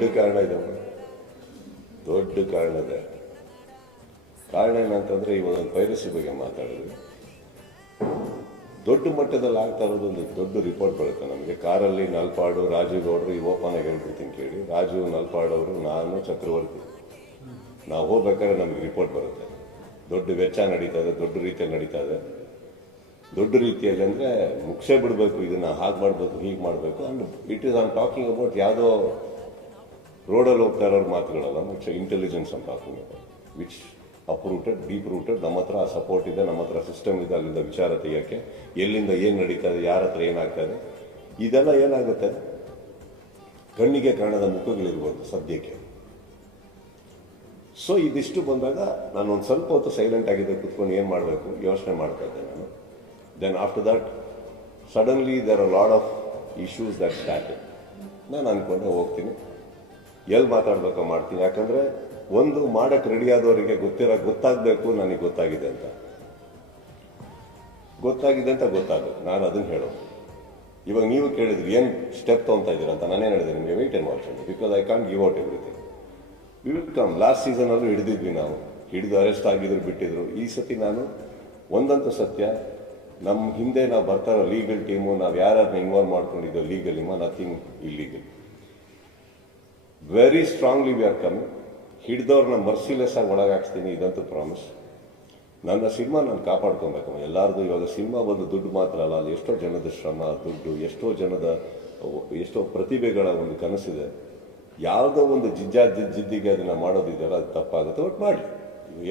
ದೊಡ್ಡ ಕಾರಣ ಇದೆ, ದೊಡ್ಡ ಕಾರಣ ಇದೆ. ಕಾರಣ ಏನಂತಂದರೆ ಇವಾಗ ಪೈರಸಿ ಬಗ್ಗೆ ಮಾತಾಡಿದ್ವಿ. ದೊಡ್ಡ ಮಟ್ಟದಲ್ಲಿ ಆಗ್ತಾ ಇರೋದು ಒಂದು ದೊಡ್ಡ ರಿಪೋರ್ಟ್ ಬರುತ್ತೆ ನಮಗೆ. ಕಾರಲ್ಲಿ ನಲ್ಪಾಡು ರಾಜು ಗೌಡರು ಈ ಓಪನ್ ಆಗಿ ಹೇಳ್ಬಿಡ್ತೀನಿ ಕೇಳಿ. ರಾಜು ನಲ್ಪಾಡವರು, ನಾನು, ಚಕ್ರವರ್ತಿ ನಾವು ಹೋಗ್ಬೇಕಾದ್ರೆ ನಮಗೆ ರಿಪೋರ್ಟ್ ಬರುತ್ತೆ. ದೊಡ್ಡ ವೆಚ್ಚ ನಡೀತಾ ಇದೆ, ದೊಡ್ಡ ರೀತಿಯಲ್ಲಿ ನಡೀತಾ ಇದೆ. ದೊಡ್ಡ ರೀತಿಯಲ್ಲಿ ಅಂದರೆ ಮುಗಿಸೇ ಬಿಡಬೇಕು, ಇದನ್ನು ಹಾಗೆ ಮಾಡಬೇಕು, ಹೀಗೆ ಮಾಡಬೇಕು. And it is on talking about ಯಾವುದೋ ರೋಡಲ್ಲಿ ಹೋಗ್ತಾ ಇರೋರು ಮಾತುಗಳಲ್ಲ. ಇಟ್ಸ್ ಇಂಟೆಲಿಜೆನ್ಸ್ ಅಂತ talking about which uprooted, deep rooted. ನಮ್ಮ ಹತ್ರ ಸಪೋರ್ಟ್ ಇದೆ, ನಮ್ಮ ಹತ್ರ ಸಿಸ್ಟಮ್ ಇದೆ. ಅಲ್ಲಿಂದ ವಿಚಾರ ತೆಗಿಯೋಕ್ಕೆ ಎಲ್ಲಿಂದ ಏನು ನಡೀತಾ ಇದೆ, ಯಾರ ಹತ್ರ ಏನಾಗ್ತಾ ಇದೆ, ಇದೆಲ್ಲ ಏನಾಗುತ್ತೆ ಕಣ್ಣಿಗೆ ಕಾಣದ ಮುಖಗಳಿರ್ಬೋದು ಸದ್ಯಕ್ಕೆ. ಸೊ ಇದಿಷ್ಟು ಬಂದಾಗ ನಾನು ಒಂದು ಸ್ವಲ್ಪ ಹೊತ್ತು ಸೈಲೆಂಟ್ ಆಗಿದೆ, ಕೂತ್ಕೊಂಡು ಏನು ಮಾಡಬೇಕು ಯೋಚನೆ ಮಾಡ್ತಾ ಇದ್ದೆ ನಾನು. Then after that suddenly there are lot of issues that started. ನಾನು ಅಂದ್ಕೊಂಡೆ ಹೋಗ್ತೀನಿ, ಎಲ್ಲಿ ಮಾತಾಡಬೇಕೋ ಮಾಡ್ತೀನಿ. ಯಾಕಂದರೆ ಒಂದು ಮಾಡೋಕ್ಕೆ ರೆಡಿಯಾದವರಿಗೆ ಗೊತ್ತಾಗಬೇಕು ನನಗೆ ಗೊತ್ತಾಗಿದೆ ಅಂತ ಗೊತ್ತಾಗಬೇಕು. ನಾನು ಅದನ್ನು ಹೇಳೋದು. ಇವಾಗ ನೀವು ಕೇಳಿದ್ರಿ ಏನು ಸ್ಟೆಪ್ ತೊಗೊತಾ ಇದ್ದೀರಾ ಅಂತ. ನಾನೇನು ಹೇಳಿದೆ ನಿಮಗೆ, ವೆಯ್ಟ್ ಆ್ಯಂಡ್ ವಾಚ್ ಮಾಡಿ, because I can't give out everything. We will come. Last ಸೀಸನಲ್ಲೂ ಹಿಡಿದಿದ್ವಿ ನಾವು, ಹಿಡಿದು ಅರೆಸ್ಟ್ ಆಗಿದ್ರು, ಬಿಟ್ಟಿದ್ರು. ಈ ಸತಿ ನಾನು ಒಂದಂತೂ ಸತ್ಯ, ನಮ್ಮ ಹಿಂದೆ ನಾವು ಬರ್ತಾ ಇರೋ ಲೀಗಲ್ ಟೀಮು, ನಾವು ಯಾರನ್ನ ಇನ್ವಾಲ್ವ್ ಮಾಡ್ಕೊಂಡಿದ್ದೋ legally, nothing illegal. Very strongly we are coming. ಹಿಡ್ದವ್ರನ್ನ ಮರ್ಸಿಲೆಸ್ ಆಗಿ ಒಳಗಾಕ್ಸ್ತೀನಿ, ಇದಂತೂ ಪ್ರಾಮಿಸ್. ನನ್ನ ಸಿನಿಮಾ ನಾನು ಕಾಪಾಡ್ಕೊಬೇಕು. ಎಲ್ಲರದು ಇವಾಗ ಸಿನಿಮಾ ಬಂದು ದುಡ್ಡು ಮಾತ್ರ ಅಲ್ಲ, ಅಲ್ಲಿ ಎಷ್ಟೋ ಜನದ ಶ್ರಮ, ದುಡ್ಡು, ಎಷ್ಟೋ ಪ್ರತಿಭೆಗಳ ಒಂದು ಕನಸಿದೆ. ಯಾವುದೋ ಒಂದು ಜಿದ್ದಿಗೆ ಅದನ್ನು ಮಾಡೋದಿದೆಯಲ್ಲ, ಅದು ತಪ್ಪಾಗುತ್ತೆ. ಒಟ್ಟು ಮಾಡಿ,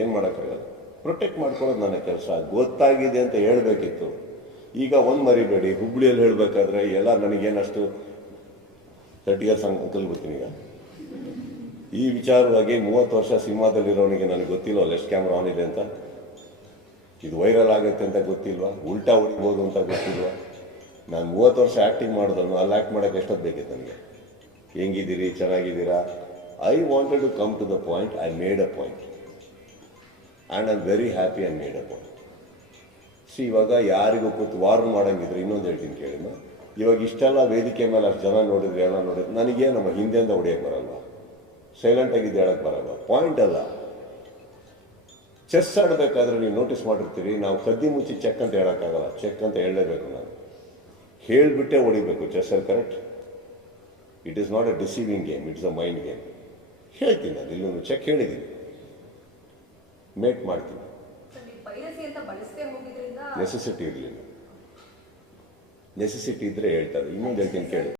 ಏನು ಮಾಡೋಕ್ಕಾಗಲ್ಲ. ಪ್ರೊಟೆಕ್ಟ್ ಮಾಡ್ಕೊಳ್ಳೋದು ನನ್ನ ಕೆಲಸ. ಗೊತ್ತಾಗಿದೆ ಅಂತ ಹೇಳಬೇಕಿತ್ತು. ಈಗ ಒಂದು ಮರಿಬೇಡಿ, ಹುಬ್ಳಿಯಲ್ಲಿ ಹೇಳಬೇಕಾದ್ರೆ ಎಲ್ಲ ನನಗೇನಷ್ಟು 30 years ಅಂಕಲ್ ಬರ್ತೀನಿ. ಈಗ ಈ ವಿಚಾರವಾಗಿ 30 ವರ್ಷ ಸಿನಿಮಾದಲ್ಲಿರೋನಿಗೆ ನನಗೆ ಗೊತ್ತಿಲ್ವ ಎಷ್ಟು ಕ್ಯಾಮ್ರಾ ಆನ್ ಇದೆ ಅಂತ, ಇದು ವೈರಲ್ ಆಗುತ್ತೆ ಅಂತ ಗೊತ್ತಿಲ್ವಾ, ಉಲ್ಟಾ ಹೊಡಿಬೋದು ಅಂತ ಗೊತ್ತಿಲ್ವಾ. ನಾನು 30 ವರ್ಷ ಆ್ಯಕ್ಟಿಂಗ್ ಮಾಡಿದನು, ಅಲ್ಲಿ ಆ್ಯಕ್ಟ್ ಮಾಡೋಕ್ಕೆ ಎಷ್ಟೊತ್ತು ಬೇಕಿತ್ತು ನನಗೆ. ಹೆಂಗಿದ್ದೀರಿ, ಚೆನ್ನಾಗಿದ್ದೀರಾ? I wanted to come to the point. I made a point and I am very happy I made a point. ಇವಾಗ ಯಾರಿಗೂ ಕೂತು ವಾರ್ನ್ ಮಾಡೋಂಗಿದ್ರೆ ಇನ್ನೊಂದು ಹೇಳ್ತೀನಿ ಕೇಳಿನ. ಇವಾಗ ಇಷ್ಟೆಲ್ಲ ವೇದಿಕೆ ಮೇಲೆ ಅಷ್ಟು ಜನ ನೋಡಿದ್ರೆ, ಎಲ್ಲ ನೋಡಿದ್ರೆ, ನನಗೆ ನಮ್ಮ ಹಿಂದೆಯಿಂದ ಹೊಡಿಯೋಕ್ಕೆ ಬರಲ್ಲ, ಸೈಲೆಂಟ್ ಆಗಿದ್ದು ಹೇಳಕ್ಕೆ ಬರಲ್ಲ. ಪಾಯಿಂಟ್ ಅಲ್ಲ. ಚೆಸ್ ಆಡಬೇಕಾದ್ರೆ ನೀವು ನೋಟಿಸ್ ಮಾಡಿರ್ತೀರಿ, ನಾವು ಕದ್ದಿ ಮುಚ್ಚಿ ಚೆಕ್ ಅಂತ ಹೇಳೋಕ್ಕಾಗಲ್ಲ. ಚೆಕ್ ಅಂತ ಹೇಳಲೇಬೇಕು. ನಾನು ಹೇಳಿಬಿಟ್ಟೆ ಹೊಡಿಬೇಕು ಚೆಸ್ಸಲ್ಲಿ, correct? It is not a deceiving game, it's a mind game. ಹೇಳ್ತೀನಿ ನಾನು, ಇಲ್ಲೂ ಚೆಕ್ ಹೇಳಿದ್ದೀನಿ, ಮೇಕ್ ಮಾಡ್ತೀನಿ. ನೆಸೆಸಿಟಿ ಇರಲಿಲ್ಲ. ನೆಸೆಸಿಟಿ ಇದ್ದರೆ ಹೇಳ್ತಾರೆ. ಇನ್ನೊಂದು ಹೇಳ್ತೀನಿ ಕೇಳಿ.